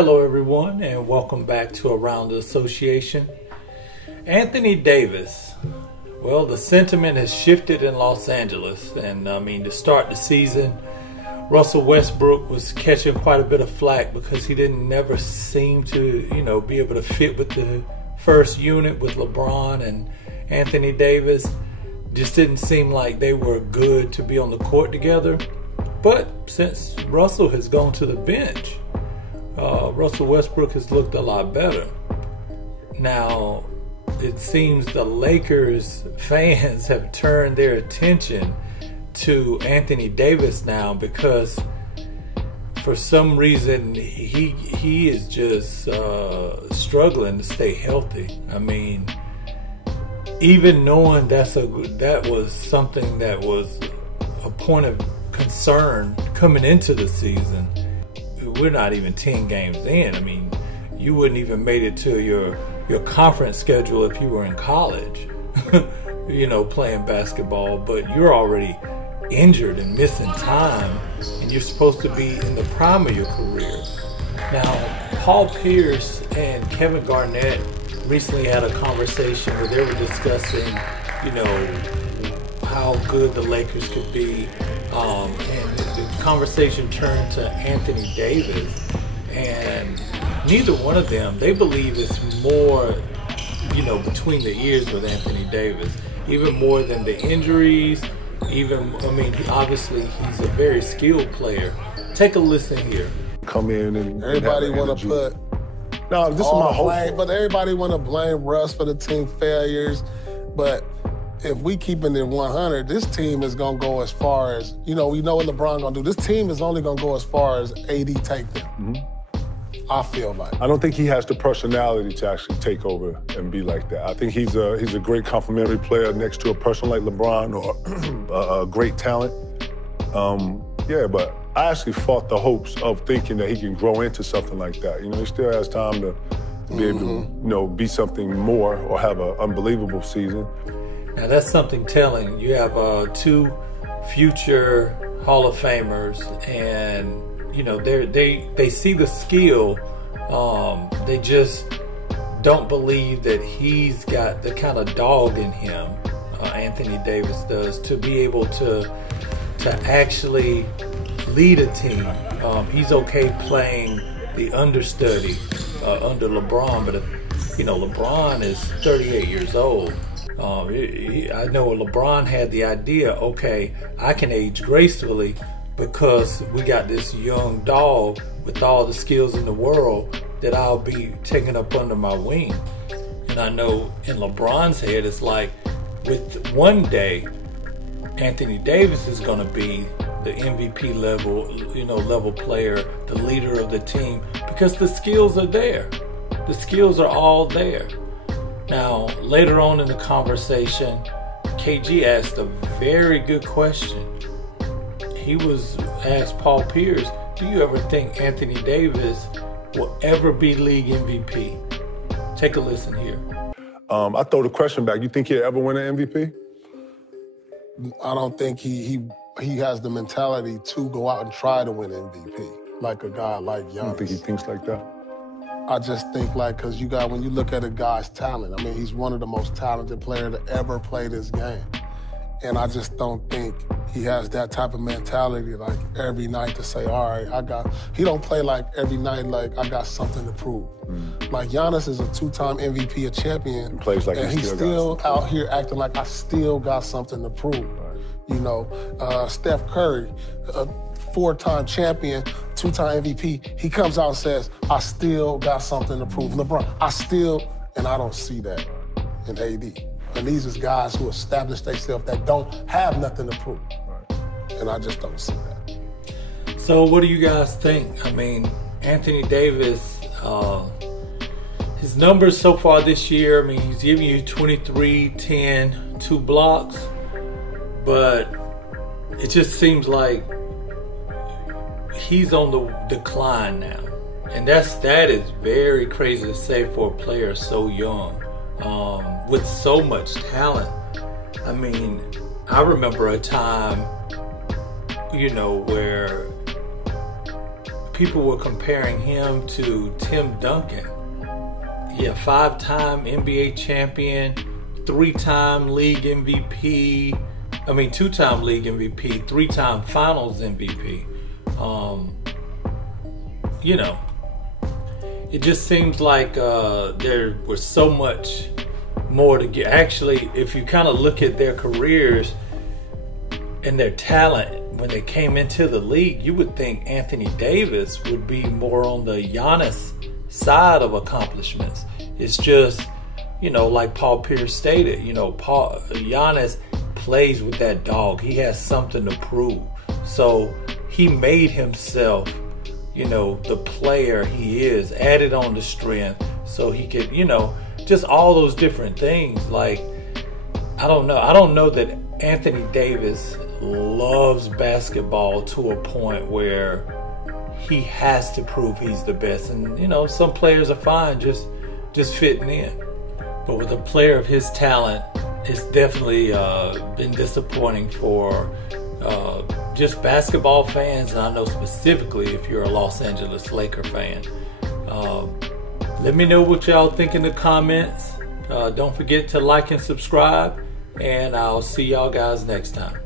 Hello everyone, and welcome back to Around the Association. Anthony Davis. Well, the sentiment has shifted in Los Angeles, and to start the season, Russell Westbrook was catching quite a bit of flack because he never seem to, be able to fit with the first unit with LeBron and Anthony Davis. Just didn't seem like they were good to be on the court together. But since Russell has gone to the bench, Russell Westbrook has looked a lot better. Now, it seems the Lakers fans have turned their attention to Anthony Davis now because for some reason he is just struggling to stay healthy. I mean, even knowing that was something that was a point of concern coming into the season, we're not even 10 games in. I mean, you wouldn't even made it to your conference schedule if you were in college, playing basketball, but you're already injured and missing time, and you're supposed to be in the prime of your career. Now, Paul Pierce and Kevin Garnett recently had a conversation where they were discussing, how good the Lakers could be, and the conversation turned to Anthony Davis, and neither one of them, they believe it's more, between the ears with Anthony Davis, even more than the injuries. Obviously he's a very skilled player. Take a listen here. Come in and everybody want to put this is my hope, but everybody want to blame Russ for the team failures. But if we keep it in 100, this team is gonna go as far as we know what LeBron gonna do. This team is only gonna go as far as AD take them. Mm-hmm. I feel like. I don't think he has the personality to actually take over and be like that. I think he's a great complementary player next to a person like LeBron or a great talent. But I actually fought the hopes of thinking that he can grow into something like that. He still has time to be able to, be something more or have an unbelievable season. Now that's something telling. You have two future Hall of Famers, and they see the skill. They just don't believe that he's got the kind of dog in him, Anthony Davis does, to be able to actually lead a team. He's okay playing the understudy under LeBron, but LeBron is 38 years old. I know LeBron had the idea, okay, I can age gracefully because we got this young dog with all the skills in the world that I'll be taking up under my wing. And I know in LeBron's head, it's like, with one day, Anthony Davis is going to be the MVP level player, the leader of the team, because the skills are there. The skills are all there. Now, later on in the conversation, KG asked a very good question. He was asked Paul Pierce, do you ever think Anthony Davis will ever be league MVP? Take a listen here. I throw the question back. You think he'll ever win an MVP? I don't think he has the mentality to go out and try to win MVP like a guy like Giannis. I don't think he thinks like that. I just think because when you look at a guy's talent, he's one of the most talented players to ever play this game. And I just don't think he has that type of mentality like every night to say, all right, he don't play like every night like I got something to prove. Like Giannis is a two-time MVP, a champion. He plays like and he's still out here acting like I still got something to prove. Right. Steph Curry, a four-time champion, two-time MVP, he comes out and says, I still got something to prove. LeBron, and I don't see that in AD. And these are guys who establish themselves that don't have nothing to prove. Right. And I just don't see that. So what do you guys think? Anthony Davis, his numbers so far this year, he's giving you 23, 10, 2 blocks, but it just seems like he's on the decline now. And that is very crazy to say for a player so young. With so much talent. I remember a time, where people were comparing him to Tim Duncan. Yeah, 5-time NBA champion, 3-time league MVP. I mean, 2-time league MVP, 3-time finals MVP. You know, it just seems like there was so much more to get. Actually, if you kind of look at their careers and their talent when they came into the league, you would think Anthony Davis would be more on the Giannis side of accomplishments. It's just, you know, like Paul Pierce stated, you know, Giannis plays with that dog. He has something to prove. So he made himself, you know, the player he is, added on the strength so he could, you know, just all those different things. Like, I don't know that Anthony Davis loves basketball to a point where he has to prove he's the best. And, you know, some players are fine just fitting in. But with a player of his talent, it's definitely been disappointing for just basketball fans, and I know specifically if you're a Los Angeles Laker fan. Let me know what y'all think in the comments. Don't forget to like and subscribe, and I'll see y'all guys next time.